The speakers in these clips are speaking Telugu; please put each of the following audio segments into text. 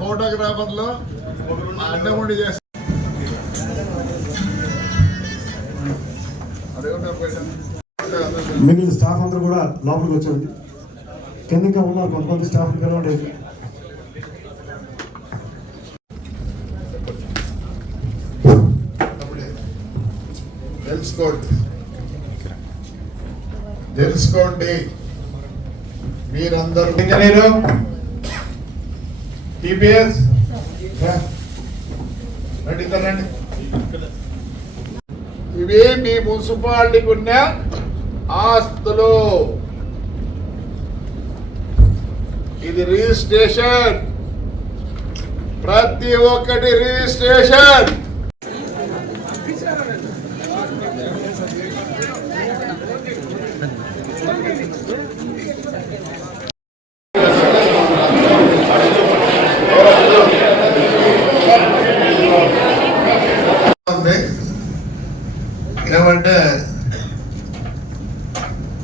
ఫోటోగ్రాఫర్లు అడ్డముండి చేస్తారు. మిగిలిన స్టాఫ్ అందరూ కూడా లోపలికి వచ్చారు. కింద ఇంకా ఉన్నారు కొంతమంది స్టాఫ్ పిలవండి. తెలుసుకోండి మీరందరూ. ఇంజనీరు టీపీఎస్ రండి, రండి. ఇవి మీ మున్సిపాలిటీకి ఉన్న ఆస్తులు. ఇది రిజిస్ట్రేషన్, ప్రతి ఒక్కటి రిజిస్ట్రేషన్. ఏమంటే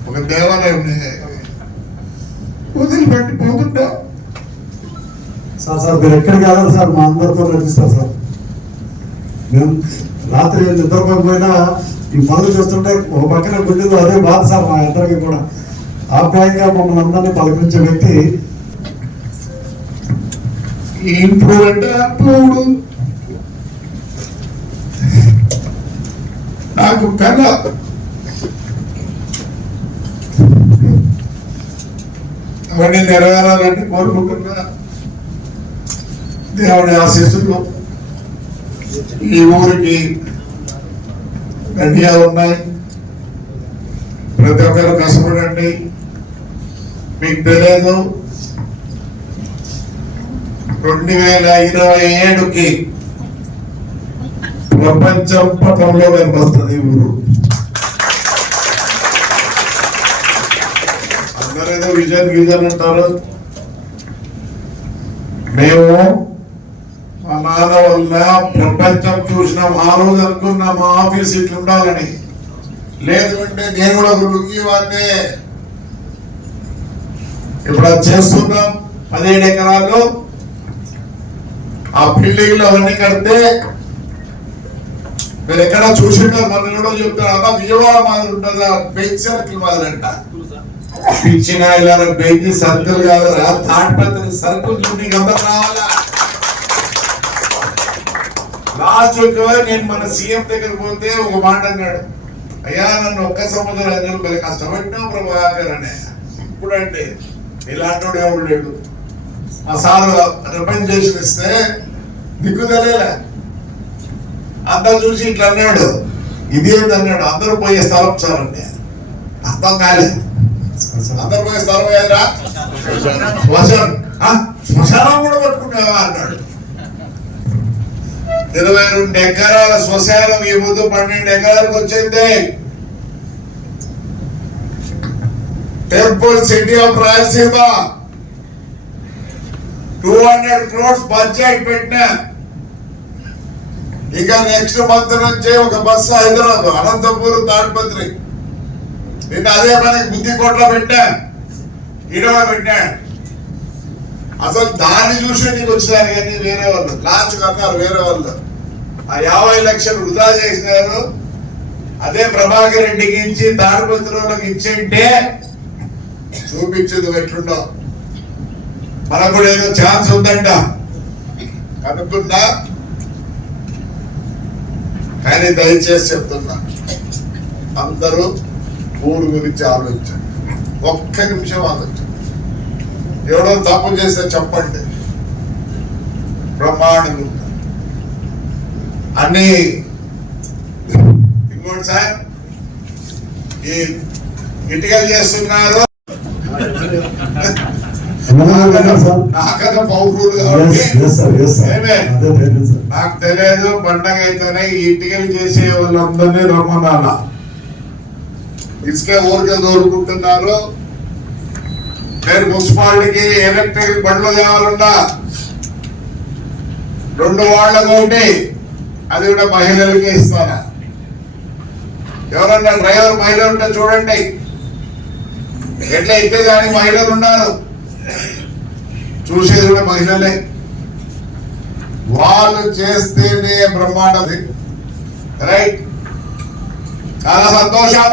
ఒక దేవాలయం వదిలిపెట్టి పోతుంటా సార్ మీరు ఎక్కడికి వెళ్ళాలి సార్, మా అందరితో నడిపిస్తారు సార్. మేము రాత్రి నిద్రపోయినా ఈ పనులు చూస్తుంటే ఒక పక్కన గుండెలో అదే బాధ సార్. మా అందరికీ కూడా ఆప్యాయంగా మమ్మల్ని అందరినీ పలకరించే వ్యక్తి. ఇప్పుడు అంటే అప్పుడు నాకు కళ అవన్నీ నెరవేరాలని కోరుకుంటున్నా. దేవుడి ఆశీస్సులు ఈ ఊరికి గట్టిగా ఉన్నాయి. ప్రతి ఒక్కరు కష్టపడండి. మీకు తెలియదు, 2027కి ప్రపంచం పటంలో కనిపిస్తుంది ఈ ఊరు. అందరేదో విజన్ అంటారు. మేము మా నాన్న వల్ల ప్రపంచం చూసినాం. ఆ రోజు అనుకున్నా మా ఆఫీస్ ఇట్లా ఉండాలని. లేదు అంటే నేను కూడా రుగ్గి వాడినే. ఇప్పుడు అది చేస్తున్నాం. 17 ఎకరాలు ఆ బిల్డింగ్లు అవన్నీ కడితే మీరు ఎక్కడ చూసింటారు. మన కూడా చెప్తారు అలా విజయవాడ మాదిరి ఉంటుందా, బెంచ్ సర్కిల్ మాదిరి అంట. పిచ్చిన ఇలా బెంచ్ సర్కిల్ కాదురా, తాటిపత్రి సర్కిల్ నీకు అందరూ రావాలా. లాస్ట్ నేను మన సీఎం దగ్గర పోతే ఒక మాట అన్నాడు, అయ్యా నన్ను ఒక్క సంవత్సరం మరి కష్టపడినా ప్రభాకర్ అనే. ఇప్పుడంటే ఇలాంటి ఎవడు లేడు. మా సార్ రిప్రజెంటేషన్ ఇస్తే దిక్కు తెలియలే. అందరు చూసి ఇట్లా అన్నాడు, ఇది ఏంటి అన్నాడు. అందరూ పోయే స్థలం సార్ అంటే అర్థం కాలేదు. అందరు పోయే స్థలం ఏదరా శ్మశానం కూడా పట్టుకున్నావా అన్నాడు. 22 ఎకరాల శ్మశానం ఈ ముందు 12 ఎకరాలకు వచ్చింది. Temple city of Rayalaseema 200 crores budget పెట్టినా. ఇక నెక్స్ట్ మంత్ నుంచి ఒక బస్సు హైదరాబాద్ అనంతపూర్ తాడిపత్రి. నిన్న అదే పని గుద్దికోట్లో పెట్టా, ఈడవ పెట్టా. అసలు దాన్ని చూసి నీకు వచ్చినారు కానీ వేరే వాళ్ళు లాస్ట్ కన్నారు. వేరే వాళ్ళు ఆ 50 లక్షలు వృధా చేసినారు. అదే ప్రభాకర్ రెడ్డికి ఇచ్చి తాడిపత్రులకు ఇచ్చింటే చూపించదు ఎట్లుండో. మనకు కూడా ఏదో ఛాన్స్ ఉందంట కనుక్కుందా. కానీ దయచేసి చెప్తున్నా, అందరూ ఊరు గురించి ఆలోచించండి. ఒక్క నిమిషం ఆలోచించండి. ఎవడో తప్పు చేస్తే చెప్పండి. బ్రహ్మాండంగా అన్ని. ఇంకోటి సార్, ఈ ఇటుకలు చేస్తున్నారు నాకన్నా పౌరులు కాబట్టి నాకు తెలియదు. పండగ అయితేనే ఇటుకలు చేసే వాళ్ళందరినీ రమ్మన్నాను. ఇసుకే ఊరికే దోరుకుంటున్నారు. నేను మున్సిపాలిటీకి ఎలక్ట్రిక్ బండ్లు తేవాలన్నా 2 వార్డులకు ఒకటి, అది కూడా మహిళలకే ఇస్తారా? ఎవరన్నా డ్రైవర్ మహిళ ఉంటే చూడండి. ఎట్లా అయితే కానీ మహిళలు ఉన్నారు, చూసేది కూడా మహిళలే. వాళ్ళు చేస్తేనే బ్రహ్మాండం. రైట్, చాలా సంతోషం.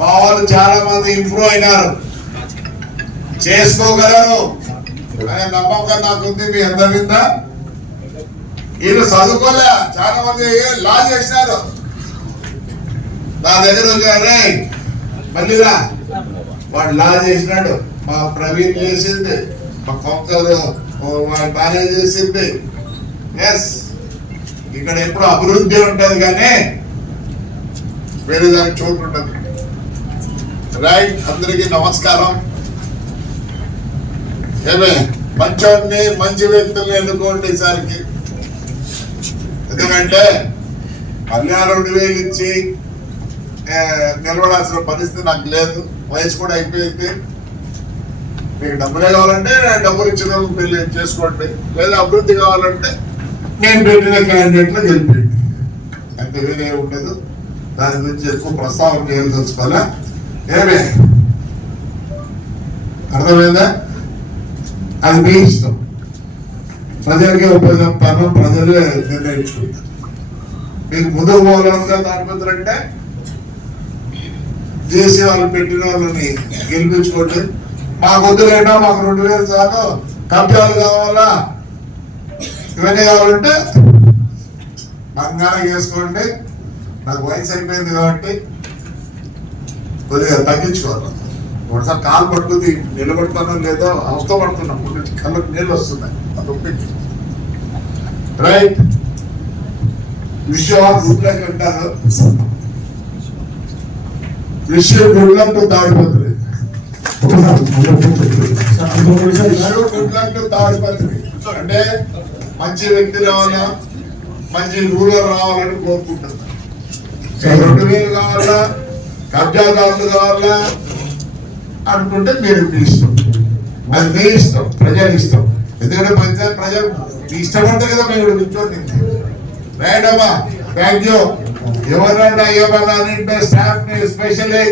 మా వాళ్ళు చాలా మంది ఇంప్రూవ్ అయినారు, చేసుకోగలరు అనే నమ్మకం నాకుంది మీ అందరి మీద. వీళ్ళు చదువుకోలే, చాలా మంది లా చేసినారు. నా దగ్గర వచ్చారే మళ్ళీరా, వాడు లా చేసినాడు, మా ప్రవీణ్ చేసింది, మా కౌన్సిలర్ వాడు బాగా చేసింది. ఎస్, ఇక్కడ ఎప్పుడు అభివృద్ధి ఉంటది కానీ వేరే దానికి చోటు ఉంటుంది. రైట్, అందరికీ నమస్కారం. ఏమే మంచోడిని, మంచి వ్యక్తుల్ని ఎన్నుకోండి ఈసారికి. ఎందుకంటే మళ్ళీ 2,000 ఇచ్చి నిలబడాల్సిన పరిస్థితి నాకు లేదు, వయసు కూడా అయిపోయింది. మీకు డబ్బులే కావాలంటే డబ్బులు ఇచ్చిన పెళ్లి చేసుకోండి, లేదా అభివృద్ధి కావాలంటే నేను పెట్టిన క్యాండిడేట్లు గెలిపండి, అంతే, వేరే ఉండదు. దాని గురించి ఎక్కువ ప్రస్తావన చేయాలి తెలుసుకోవాలా. ఏమే అర్థమైందా? అది మీ ఇష్టం. ప్రజలకే ఉపయోగపడతాను, ప్రజలే నిర్ణయించుకుంటారు. మీకు ముందుకు పోవాలంటే తాడిపత్రంటే చేసే వాళ్ళు పెట్టిన వాళ్ళని గెలిపించుకోండి. మాకు వద్దులేనా, మాకు 2,000 చాలు, కబ్జాలు కావాలా, ఇవన్నీ కావాలంటే బంగారం చేసుకోండి. నాకు వయసు అయిపోయింది కాబట్టి కొద్దిగా తగ్గించుకోవాలి. ఒకసారి కాలు పట్టుకుంది, నిలబడతానో లేదో అవస్థ పడుతున్నాం, కళ్ళకు నీళ్ళు వస్తున్నాయి. అది రైట్, విషయం గుడ్ లక్ అంటారు. విషయం good luck Tadipatri, good luck Tadipatri అంటే మంచి వ్యక్తి రావాలా, మంచి రూలర్ రావాలని కోరుకుంటున్నాను. 2,000 కావాలా, కబ్జాదారులు కావాలా అనుకుంటే మీరు మీ ఇష్టం, అది మీ ఇష్టం, ప్రజల ఇష్టం. ఎందుకంటే పంచాయతీ ప్రజలు మీ ఇష్టపడితే కదా మేము కూర్చోండి. రైట్ అమ్మా, థ్యాంక్ యూ. ఎవరన్నా ఏమన్నా స్టాఫ్ ని ఎస్పెషల్లీ